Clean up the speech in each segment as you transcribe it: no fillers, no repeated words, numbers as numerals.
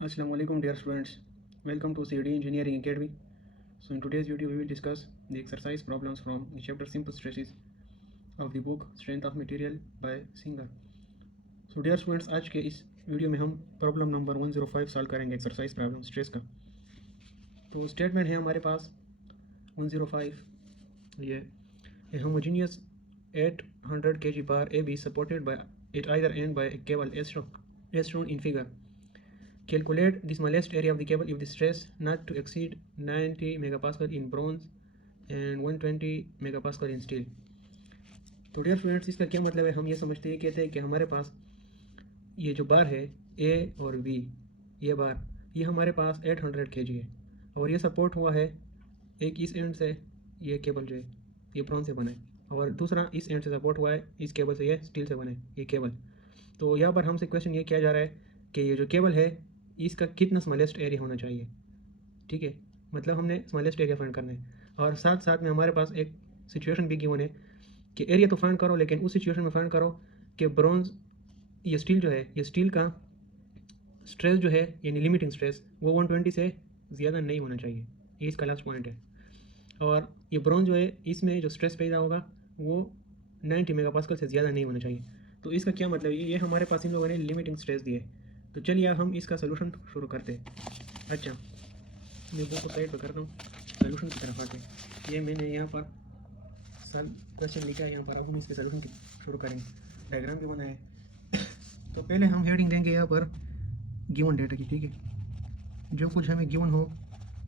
Assalamu alaikum dear students. Welcome to CD Engineering Academy. So in today's video we will discuss the exercise problems from the chapter Simple Stresses of the book Strength of Material by Singer. So dear students, आज के इस video में हम problem number 105 solve करेंगे exercise problem stress का। तो statement है हमारे पास 105, ये a homogeneous 800 kg bar AB supported by at either end by a cable as shown in figure. Calculate the smallest area of the cable if the stress not to exceed 90 megapascal in bronze and 120 megapascal in steel. तो dear students, इसका क्या मतलब है? हम ये समझते हैं, कहते हैं कि हमारे पास ये जो बार है ए और बी, ये बार ये हमारे पास 800 kg है और ये सपोर्ट हुआ है एक इस एंड से, ये केबल जो है ये ब्रॉन्ज से बना है, और दूसरा इस एंड से सपोर्ट हुआ है इस केबल से, ये स्टील से बना है ये केबल। तो यहाँ पर हमसे क्वेश्चन ये किया जा रहा है कि ये जो केबल है इसका कितना स्मॉलेस्ट एरिया होना चाहिए। ठीक है, मतलब हमने स्मॉलेस्ट एरिया फाइंड करना है, और साथ साथ में हमारे पास एक सिचुएशन भी गिवन है कि एरिया तो फाइंड करो, लेकिन उस सिचुएशन में फाइंड करो कि ब्रॉन्ज ये स्टील जो है, ये स्टील का स्ट्रेस जो है यानी लिमिटिंग स्ट्रेस वो 120 से ज़्यादा नहीं होना चाहिए। ये इसका लास्ट पॉइंट है। और ये ब्रॉन्ज जो है इसमें जो स्ट्रेस पैदा होगा वो 90 मेगापास्कल से ज़्यादा नहीं होना चाहिए। तो इसका क्या मतलब, ये हमारे पास इन लोगों ने लिमिटिंग स्ट्रेस दिए। तो चलिए अब हम इसका सोल्यूशन शुरू करते हैं। अच्छा, मैं बुक को साइड पर करता हूँ, सोल्यूशन की तरफ आते हैं। ये मैंने यहाँ पर क्वेश्चन लिखा है यहाँ पर, अब हम इसके सोल्यूशन की शुरू करेंगे। डायग्राम भी बनाया है। तो पहले हम हेडिंग देंगे यहाँ पर गिवन डेटा की। ठीक है, जो कुछ हमें गिवन हो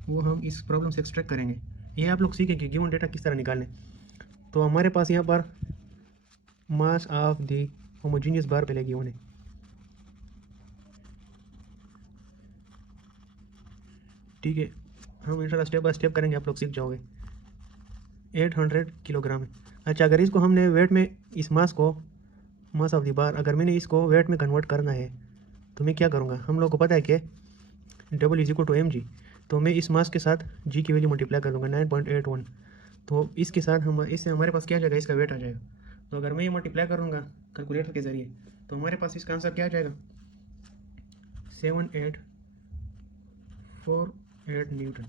वो हम इस प्रॉब्लम से एक्सट्रैक्ट करेंगे। ये आप लोग सीखें कि गिवन डेटा किस तरह निकालें। तो हमारे पास यहाँ पर मास ऑफ द होमोजीनियस बार पहले गिवन है। ठीक है, हम इंशाल्लाह स्टेप बाय स्टेप करेंगे, आप लोग सीख जाओगे। 800 किलोग्राम है। अच्छा, अगर इसको हमने वेट में, इस मास को, मास ऑफ द बार, अगर मैंने इसको वेट में कन्वर्ट करना है तो मैं क्या करूँगा? हम लोग को पता है कि W=mg, तो मैं इस मास के साथ g की वैल्यू मल्टीप्लाई कर दूँगा 9.81। तो इसके साथ हम, इससे हमारे पास क्या आ जाएगा, इसका वेट आ जाएगा। तो अगर मैं ये मल्टीप्लाई करूँगा कैलकुलेटर के ज़रिए तो हमारे पास इसका आंसर क्या आ जाएगा, 7848 न्यूटन।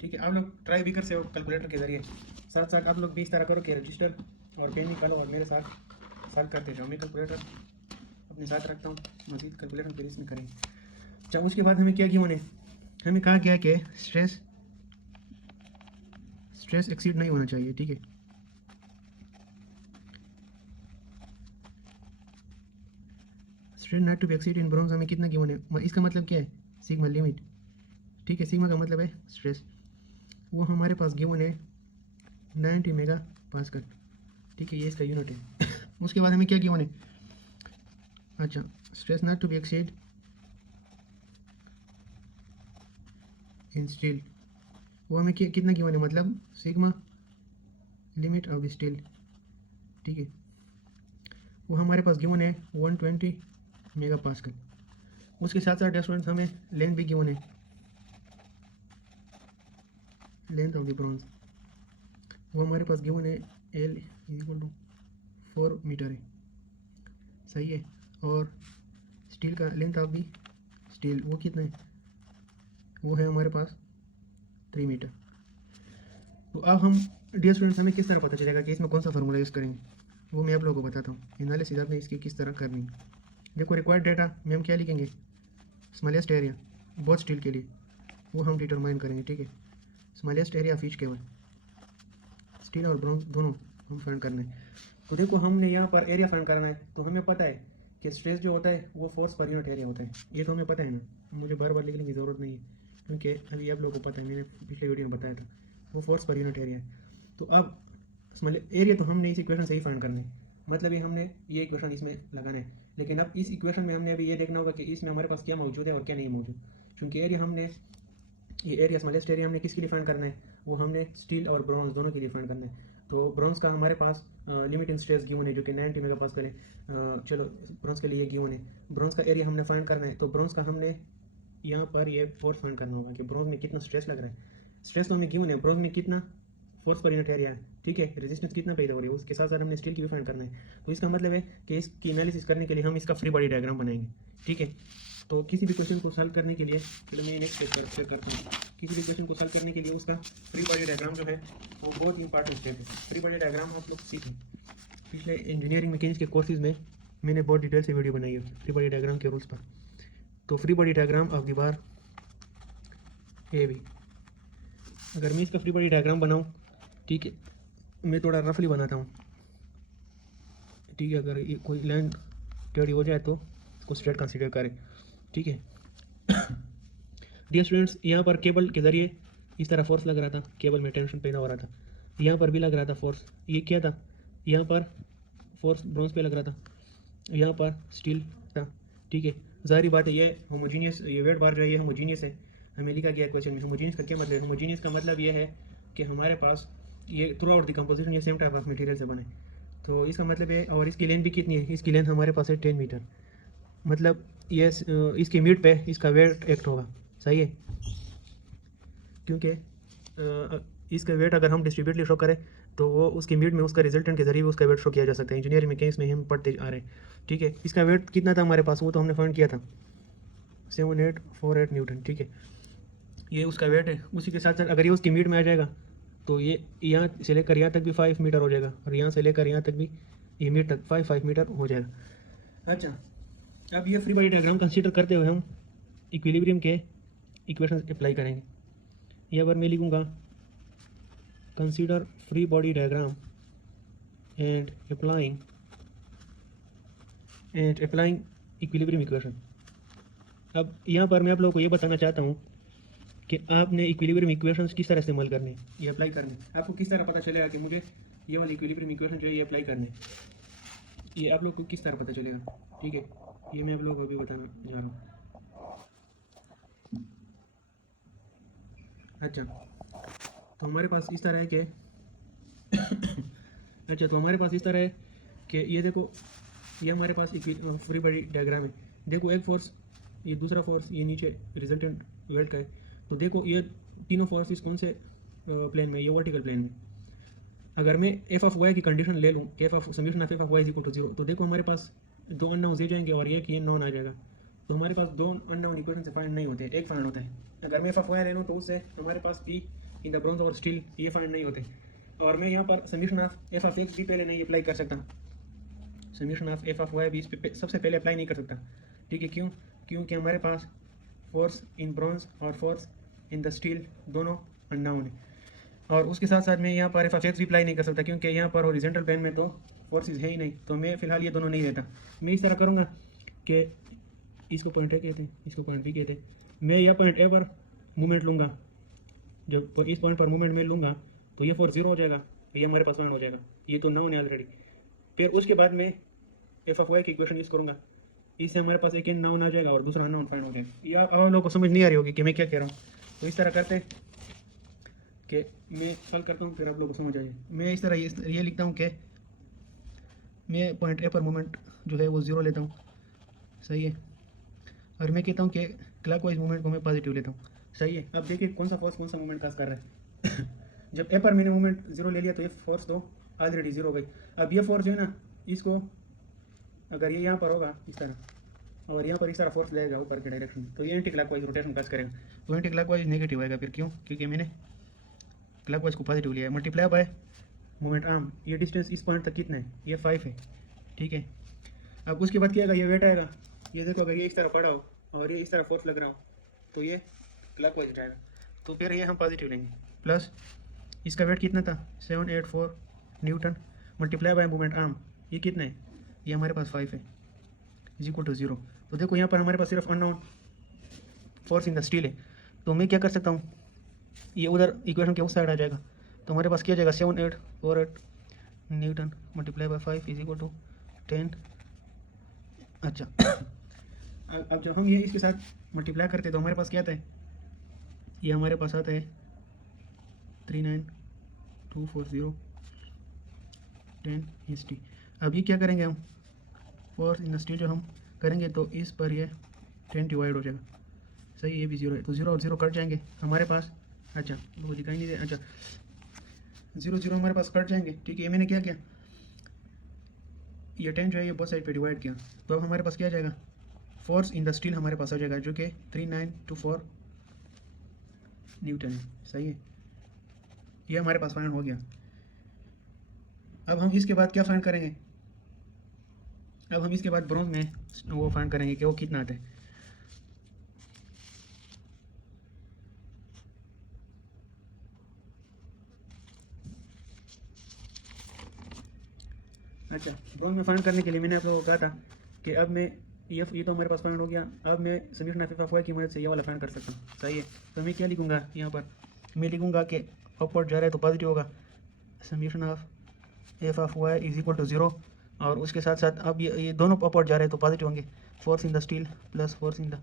ठीक है, आप लोग ट्राई भी कर सकते हो कैलकुलेटर के ज़रिए, साथ साथ आप लोग भी इस तरह करो कि रजिस्टर और पेन निकालो और मेरे साथ सॉल्व करते जाओ। मैं कैलकुलेटर अपने साथ रखता हूँ, मज़ीद कैलकुलेटर फिर इसमें करेंगे। अच्छा, उसके बाद हमें क्या गिवन है, हमें कहा गया कि स्ट्रेस एक्सीड नहीं होना चाहिए। ठीक है, stress not to be exceed in bronze हमें कितना गिवन है, इसका मतलब क्या है, सिग्मा लिमिट। ठीक है, सिग्मा का मतलब है स्ट्रेस, वो हमारे पास गिवन है 90 मेगा पास्कल। ठीक है, ये इसका यूनिट है। उसके बाद हमें क्या गिवन है, अच्छा, stress not to be exceed in steel, वो हमें कितना गिवन है, मतलब सिग्मा लिमिट ऑफ स्टील। ठीक है, वो हमारे पास गिवन है 120 मेगा पास्कल। उसके साथ साथ स्टूडेंट्स हमें लेंथ भी गिवन है, लेंथ ऑफ द ब्रॉन्ज, वो हमारे पास गिवन है L=4 मीटर है। सही है, और स्टील का लेंथ ऑफ दी स्टील वो कितना है, वो है हमारे पास 3 मीटर। तो अब हम डियर स्टूडेंट्स, हमें किस तरह पता चलेगा कि इसमें कौन सा फार्मूला यूज़ करेंगे, वो मैं आप लोगों को बताता हूँ। एनालिसिस आपने इसकी किस तरह करनी है। देखो, रिक्वायर्ड डेटा में हम क्या लिखेंगे, स्मॉलेस्ट एरिया बोथ स्टील के लिए, वो हम डिटरमाइन करेंगे। ठीक है, smallest area of each cable, steel और ब्रॉन्ज दोनों हम फाइंड करना है। तो देखो, हमने यहाँ पर एरिया फाइंड करना है, तो हमें पता है कि स्ट्रेस जो होता है वो फोर्स पर यूनिट एरिया होता है। ये तो हमें पता है ना, मुझे बार बार लिखने की ज़रूरत नहीं है, क्योंकि अभी आप लोगों को पता है, मैंने पिछले वीडियो में बताया था, वो फोर्स पर यूनिट एरिया है। तो अब एरिया तो हमने इस इक्वेशन से ही फाइंड करना है, मतलब ये हमने ये इक्वेशन इसमें लगाना है। लेकिन अब इस इक्वेशन में हमने अभी ये देखना होगा कि इसमें हमारे पास क्या मौजूद है और क्या नहीं मौजूद, क्योंकि एरिया हमने, ये एरिया स्मॉलेस्ट एरिया हमने किसके लिए फाइंड करना है, वो हमने स्टील और ब्रॉन्ज दोनों के लिए फाइंड करना है। तो ब्रॉन्ज का हमारे पास लिमिटिंग स्ट्रेस गिवन है जो कि 90 मेगा पास्कल है। चलो, ब्रॉन्ज के लिए ये गिवन है, ब्रॉन्ज का एरिया हमने फाइंड करना है। तो ब्रॉन्ज का हमने यहाँ पर ये फोर्स फाइंड करना होगा कि ब्रॉन्ज में कितना स्ट्रेस लग रहा है। स्ट्रेस तो हमने गिवन है, ब्रॉन्ज में कितना फोर्स पर यूनिट एरिया है। ठीक है, रेजिस्टेंस कितना पैदा हो रही है, उसके साथ साथ हमने स्टील की भी फाइंड करना है। तो इसका मतलब है कि इसकी एनालिसिस करने के लिए हम इसका फ्री बॉडी डायग्राम बनाएंगे। ठीक है, तो किसी भी क्वेश्चन को सॉल्व करने के लिए चलो मैं नेक्स्ट स्टेप करता हूँ। किसी भी क्वेश्चन को सॉल्व करने के लिए उसका फ्री बॉडी डायग्राम जो है वो बहुत इंपॉर्टेंट स्टेप है। फ्री बॉडी डायग्राम आप लोग सीखें, पिछले इंजीनियरिंग मैकेनिक्स के कोर्सेज में मैंने बहुत डिटेल से वीडियो बनाई है फ्री बॉडी डायग्राम के रूल्स पर। तो free body diagram of the bar A B, अगर मैं इसका फ्री बॉडी डायग्राम बनाऊँ, ठीक है, मैं थोड़ा रफली बनाता हूँ, ठीक है, अगर ये कोई लाइन टेढ़ी हो जाए तो इसको स्ट्रेट कंसीडर करें, ठीक है। डियर स्टूडेंट्स, यहाँ पर केबल के ज़रिए इस तरह फोर्स लग रहा था, केबल में टेंशन पैदा हो रहा था, यहाँ पर भी लग रहा था फोर्स। ये क्या था, यहाँ पर फोर्स ब्रॉन्ज पे लग रहा था, यहाँ पर स्टील था, ठीक है। ज़ाहिर बात है ये होमोजीनियस, ये वेट बार जो है ये होमोजीनियस है। हमें लिखा गया क्वेश्चन में होमोजीनियस का क्या मतलब है। होमोजीनियस का मतलब ये है कि हमारे पास ये थ्रू आउट द कंपोजिशन ये सेम टाइप ऑफ मटेरियल से बने। तो इसका मतलब है, और इसकी लेंथ भी कितनी है, इसकी लेंथ हमारे पास है 10 मीटर, मतलब ये इसकी मिड पे इसका वेट एक्ट होगा, सही है, क्योंकि इसका वेट अगर हम डिस्ट्रीब्यूटली शो करें तो वो उसकी मिड में उसका रिजल्टेंट के जरिए उसका वेट शो किया जा सकता है। इंजीनियरिंग मैकेनिक्स में हम पढ़ते आ रहे हैं, ठीक है। इसका वेट कितना था हमारे पास, वो तो हमने फाइंड किया था 7848 न्यूटन, ठीक है, ये उसका वेट है। उसी के साथ साथ अगर ये उसकी मिड में आ जाएगा तो ये यहाँ से लेकर यहाँ तक भी 5 मीटर हो जाएगा, और यहाँ से लेकर यहाँ तक भी ये मिड तक 5 मीटर हो जाएगा। अच्छा, अब ये फ्री बॉडी डायग्राम कंसीडर करते हुए हम इक्विलिब्रियम के इक्वेशन अप्लाई करेंगे। यहाँ पर मैं लिखूँगा consider free body diagram and applying equilibrium equation. अब यहाँ पर मैं आप लोगों को ये बताना चाहता हूँ कि आपने इक्विलिब्रियम इक्वेशंस किस तरह इस्तेमाल करने, ये अप्लाई करने। आपको किस तरह पता चलेगा कि मुझे ये वाली इक्विलिब्रियम इक्वेशन जो है ये अप्लाई करने, ये आप लोग को किस तरह पता चलेगा, ठीक है, ये मैं आप लोगों को अभी बताना जा रहा हूँ। अच्छा, तो हमारे पास इस तरह है कि अच्छा, तो हमारे पास इस तरह है कि ये देखो, ये हमारे पास फ्री बॉडी डायग्राम है। देखो एक फोर्स, ये दूसरा फोर्स, ये नीचे रिजल्टेंट वेट का है। तो देखो ये तीनों फोर्सेस कौन से प्लेन में, ये वर्टिकल प्लेन में। अगर मैं एफ ऑफ वाई की कंडीशन ले लूँ, F of summation of F of Y is equal to 0, तो देखो हमारे पास दो अननोन्स दे जाएंगे और एक ये नोन आ जाएगा। तो हमारे पास दो अननोन इक्वेशन से फाइंड नहीं होते, एक फाइंड होता है। अगर मैं एफ ऑफ वाई ले लूँ तो उससे हमारे पास पी इन द ब्रॉन्ज और स्टील ये फाइंड नहीं होते। और मैं यहाँ पर summation of F of X भी पहले नहीं अप्लाई कर सकता, summation of F of Y भी इस पे सबसे पहले अप्लाई नहीं कर सकता, ठीक है। क्यों, क्योंकि हमारे पास फोर्स इन ब्रॉन्ज और फोर्स इन द स्टील दोनों अननोन है। और उसके साथ साथ मैं यहाँ पर एफ ऑफ एक्स भी अप्लाई नहीं कर सकता, क्योंकि यहाँ पर हॉरिजॉन्टल प्लेन में तो फोर्सेस है ही नहीं। तो मैं फिलहाल ये दोनों नहीं रहता। मैं इस तरह करूँगा कि इसको पॉइंट ए कहते हैं, इसको पॉइंट बी कहते हैं। मैं यह पॉइंट ए पर मूवमेंट लूँगा, जब इस पॉइंट पर मूवमेंट मैं लूँगा तो ये फोर्स 0 हो जाएगा, ये हमारे पास 1 हो जाएगा, ये तो नोन है ऑलरेडी। फिर उसके बाद मैं एफ ऑफ वाई की इक्वेशन यूज़ करूँगा, इससे हमारे पास एक नोन आ जाएगा और दूसरा नोन फाइंड हो जाएगा। ये आप लोगों को समझ नहीं आ रही होगी कि मैं क्या कह रहा हूँ। तो इस तरह करते कि मैं सॉल्व करता हूँ, फिर आप लोगों को समझ आइए। मैं इस तरह ये लिखता हूँ कि मैं पॉइंट ए पर मोमेंट जो है वो 0 लेता हूँ, सही है, और मैं कहता हूँ कि क्लॉकवाइज मूवमेंट को मैं पॉजिटिव लेता हूँ, सही है। अब देखिए कौन सा फोर्स कौन सा मूवमेंट काज कर रहा है। जब ए पर मैंने मूवमेंट 0 ले लिया तो ये फोर्स तो ऑलरेडी 0 हो गई। अब ये फोर्स जो है ना, इसको अगर ये यहाँ पर होगा इस तरह और यहाँ पर इस तरह फोर्स लगेगा ऊपर के डायरेक्शन में, तो ये एंटी क्लॉकवाइज रोटेशन काज करेगा। तो एंटी क्लॉकवाइज नेगेटिव आएगा। फिर क्यों, क्योंकि मैंने क्लॉकवाइज को पॉजिटिव लिया है। मल्टीप्लाई बाय मोमेंट आर्म, ये डिस्टेंस इस पॉइंट तक कितना है, ये 5 है, ठीक है। अब उसके बाद क्या आएगा, ये वेट आएगा। ये देखो अगर ये इस तरह पड़ा हो और ये इस तरह फोर्स लग रहा हो तो ये क्लॉकवाइज जाएगा, तो फिर ये हम पॉजिटिव लेंगे। प्लस इसका वेट कितना था 784 Newton, multiply bye moment arm, ये कितना है, ये हमारे पास 5 है, इज इक्वल टू 0। तो देखो यहाँ पर हमारे पास सिर्फ unknown force in the steel है। तो मैं क्या कर सकता हूँ, ये उधर इक्वेशन के उस साइड आ जाएगा। तो हमारे पास क्या जाएगा 7848 newton multiply by 5 is equal to 10। अच्छा, अब जब हम ये इसके साथ मल्टीप्लाई करते हैं तो हमारे पास क्या आता है, ये हमारे पास आता है 39240 10 HT। अब ये क्या करेंगे हम, फोर्स इन द स्टील जो हम करेंगे तो इस पर ये 10 डिवाइड हो जाएगा, सही, ये भी 0 है, तो 0 और 0 कट जाएंगे हमारे पास। अच्छा, वो दिखाई नहीं दे, अच्छा 0 0 हमारे पास कट जाएंगे, ठीक है। मैंने क्या किया, ये 10 जो है ये बहुत साइड पे डिवाइड किया, तो अब हमारे पास क्या जाएगा फोर्स इन द स्टील हमारे पास हो जाएगा जो कि 3924 न्यूटन है। सही है, ये हमारे पास फाइंड हो गया। अब हम इसके बाद क्या फाइंड करेंगे, अब हम इसके बाद ब्रोंज में वो फाइंड करेंगे कि वो कितना आता है। अच्छा, ब्रोंज में फाइंड करने के लिए मैंने आप लोगों को कहा था कि अब मैं ये तो हमारे पास फाइंड हो गया। अब मैं summation of F of Y की मदद से ये वाला फाइंड कर सकता हूँ। सही है, तो मैं क्या लिखूंगा यहाँ पर, मैं लिखूंगा कि अपवर्ड जा रहा है तो पॉजिटिव होगा, summation of F of Y is equal to 0, और उसके साथ साथ अब ये दोनों अपवर्ड जा रहे हैं तो पॉजिटिव होंगे। Force in the steel plus force in the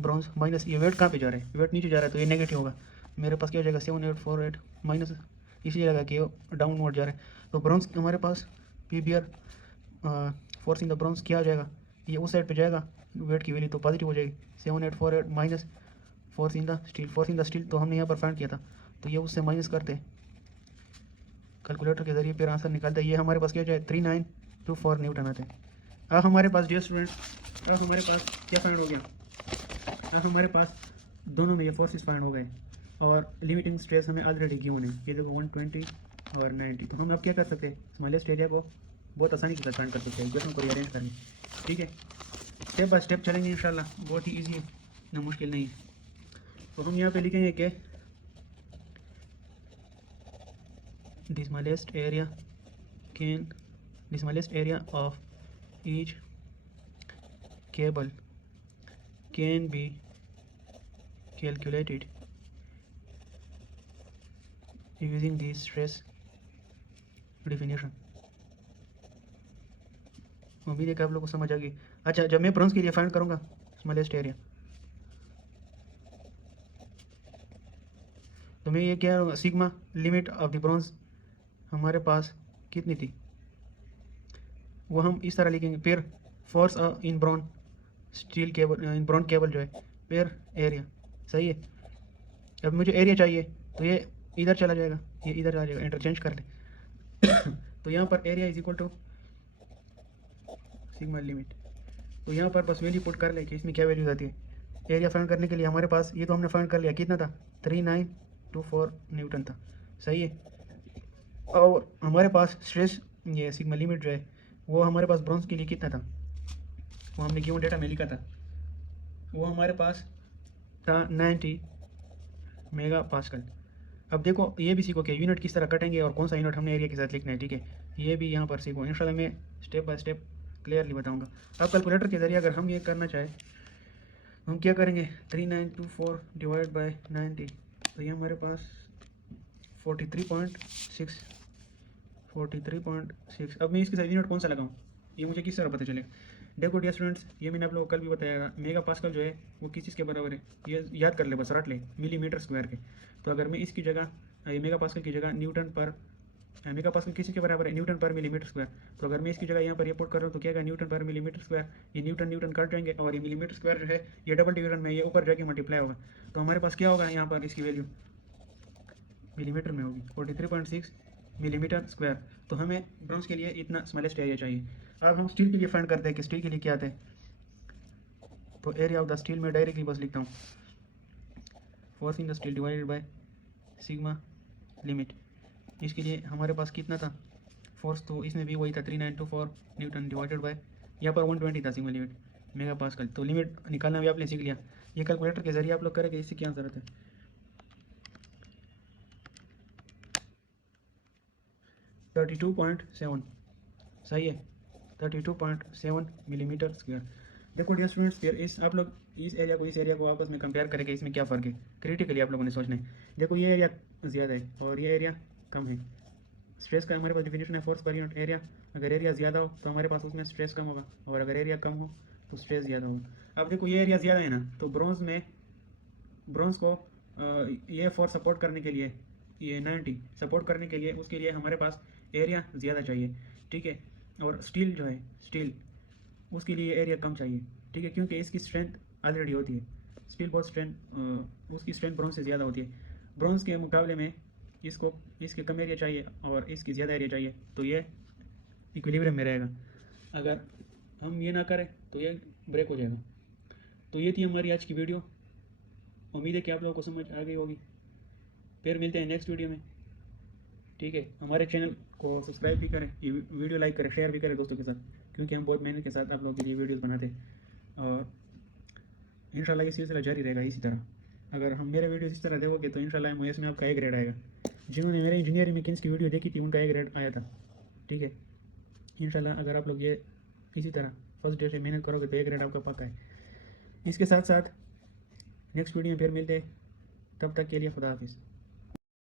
bronze minus ये वेट कहाँ पे जा रहा है, वेट नीचे जा रहा है तो ये नेगेटिव होगा। मेरे पास क्या हो जाएगा 7848 माइनस इसी जगह कि डाउनवर्ड जा रहा है तो ब्रॉन्ज हमारे पास P B R force in the bronze क्या हो जाएगा, ये उस साइड पे जाएगा, वेट की वैल्यू तो पॉजिटिव हो जाएगी। 7848 minus force in the steel, force in the steel तो हमने यहाँ पर फाइंड किया था तो ये उससे माइनस करते कैलकुलेटर के जरिए फिर आंसर निकालते हैं। ये हमारे पास क्या हो जाए 3924 न्यूटन आते हैं। अब हमारे पास डियर स्टूडेंट, अब हमारे पास क्या फाइंड हो गया, अब हमारे पास दोनों में ये फोर्सेस फाइंड हो गए और लिमिटिंग स्ट्रेस हमें ऑलरेडी गिवन है, ये देखो 120 और 90। तो हम अब क्या कर सकते हैं, स्मॉलेस्ट एरिया को बहुत आसानी के साथ फाइंड कर सकते हैं इक्वेशन को रीअरेंज करके। ठीक है, स्टेप बाय स्टेप चलेंगे इंशाल्लाह, बहुत ही ईजी है, ना मुश्किल नहीं है। तो हम यहाँ पे लिखेंगे कि the smallest area of each cable can be calculated using the stress definition। उम्मीद है कि आप लोग को समझ आ गई। अच्छा, जब मैं ब्रॉन्ज के लिए फाइंड करूंगा स्मॉलेस्ट एरिया, तो मैं ये क्या sigma limit of the bronze हमारे पास कितनी थी वो हम इस तरह लिखेंगे, फिर force in bronze steel cable, in bronze cable जो है, फिर एरिया। सही है, अब मुझे एरिया चाहिए तो ये इधर चला जाएगा, ये इधर आ जाएगा, इंटरचेंज कर ले तो यहाँ पर area is equal to sigma limit, तो यहाँ पर बस वैल्यू पुट कर ले कि इसमें क्या वैल्यू आती है। एरिया फाइंड करने के लिए हमारे पास ये तो हमने फाइंड कर लिया, कितना था 3924 न्यूटन था। सही है, और हमारे पास स्ट्रेस ये सिग्मा लिमिट जो है वो हमारे पास ब्रॉन्ज के लिए कितना था, वो हमने गिवन डेटा में लिखा था, वो हमारे पास था 90 मेगा पास्कल। अब देखो ये भी सीखो कि यूनिट किस तरह कटेंगे और कौन सा यूनिट हमने एरिया के साथ लिखना है। ठीक है, ये भी यहाँ पर सीखो इंशाल्लाह, मैं स्टेप बाय स्टेप क्लियरली बताऊंगा। अब कैलकुलेटर के जरिए अगर हम ये करना चाहें हम क्या करेंगे, 3924 डिवाइड बाय 90, तो ये हमारे पास 43.6। अब मैं इसके साथ यूनिट कौन सा लगाऊं, ये मुझे किस तरह पता चलेगा। देखो डियर स्टूडेंट्स, ये मैंने आप लोगों को कल भी बताया, मेगा पास्कल जो है वो किस चीज़ के बराबर है, ये याद कर ले, बस रट ले, मिलीमीटर स्क्वायर के। तो अगर मैं इसकी जगह ये मेगा पास्कल की जगह न्यूटन पर, मेगा पास्कल किसी के बराबर है न्यूटन पर मिलीमीटर स्क्वायर, तो अगर मैं इसकी जगह यहाँ पर ये पुट कर रहा हूँ तो क्या न्यूटन पर मिलीमीटर स्क्वायर, ये न्यूटन न्यूटन कट जाएंगे और ये मिलीमीटर स्क्वायर जो है ये डबल डिवीजन में ये ऊपर जाके मल्टीप्लाई होगा, तो हमारे पास क्या होगा यहाँ पर इसकी वैल्यू मिलीमीटर में होगी 43.6 मिलीमीटर स्क्वायर। तो हमें ब्रॉन्ज के लिए इतना स्मॉलेस्ट एरिया चाहिए। अब हम स्टील के लिए फाइंड करते हैं कि स्टील के लिए क्या आता है, तो एरिया ऑफ द स्टील में डायरेक्टली बस लिखता हूँ force in the steel divided by sigma limit. इसके लिए हमारे पास कितना था फोर्स, तो इसमें भी वही था 3924 न्यूटन डिवाइडेड बाय, यहाँ पर 120 था सिग्मा लिमिट मेगा पास्कल। तो लिमिट निकालना भी आपने सीख लिया, ये कैलकुलेटर के जरिए आप लोग करेंगे, इससे क्या ज़रूरत है 32.7। सही है, 32.7 मिलीमीटर स्क्वायर। देखो डियर स्टूडेंट्स, फिर इस आप लोग इस एरिया को इस एरिया को आपस में कंपेयर करेंगे, इसमें क्या फ़र्क है, क्रिटिकली आप लोगों ने सोचना है। देखो ये एरिया ज़्यादा है और ये एरिया कम है। स्ट्रेस का हमारे पास डिफिनेशन है फोर्स पर यूनिट एरिया, अगर एरिया ज़्यादा हो तो हमारे पास उसमें स्ट्रेस कम होगा, और अगर एरिया कम हो तो स्ट्रेस ज़्यादा होगा। अब देखो ये एरिया ज़्यादा है ना, तो ब्रॉन्ज को ये फोर्स सपोर्ट करने के लिए, ये 90 सपोर्ट करने के लिए, उसके लिए हमारे पास एरिया ज़्यादा चाहिए। ठीक है, और स्टील जो है स्टील उसके लिए एरिया कम चाहिए। ठीक है, क्योंकि इसकी स्ट्रेंथ ऑलरेडी होती है, स्टील बहुत उसकी स्ट्रेंथ ब्रॉन्ज से ज़्यादा होती है। ब्रॉन्ज के मुकाबले में इसके कम एरिया चाहिए और इसकी ज़्यादा एरिया चाहिए, तो ये इक्विलिब्रियम में रहेगा। अगर हम ये ना करें तो ये ब्रेक हो जाएगा। तो ये थी हमारी आज की वीडियो। उम्मीद है कि आप लोगों को समझ आ गई होगी। फिर मिलते हैं नेक्स्ट वीडियो में। ठीक है, हमारे चैनल को सब्सक्राइब भी करें, ये वीडियो लाइक करें, शेयर भी करें दोस्तों के साथ, क्योंकि हम बहुत मेहनत के साथ आप लोगों के लिए वीडियोस बनाते हैं। और इंशाल्लाह ये सिलसिला जारी रहेगा इसी तरह। अगर हम मेरे वीडियोस इस तरह देखोगे तो इंशाल्लाह मुझे में आपका ए ग्रेड आएगा। जिन्होंने मेरे इंजीनियरिंग मैकेनिक्स की वीडियो देखी थी उनका ए ग्रेड आया था। ठीक है, इंशाल्लाह अगर आप लोग ये इसी तरह फर्स्ट डे से मेहनत करोगे तो ए ग्रेड आपका पक्का है। इसके साथ साथ नेक्स्ट वीडियो में फिर मिलते हैं, तब तक के लिए खुदा हाफिज़।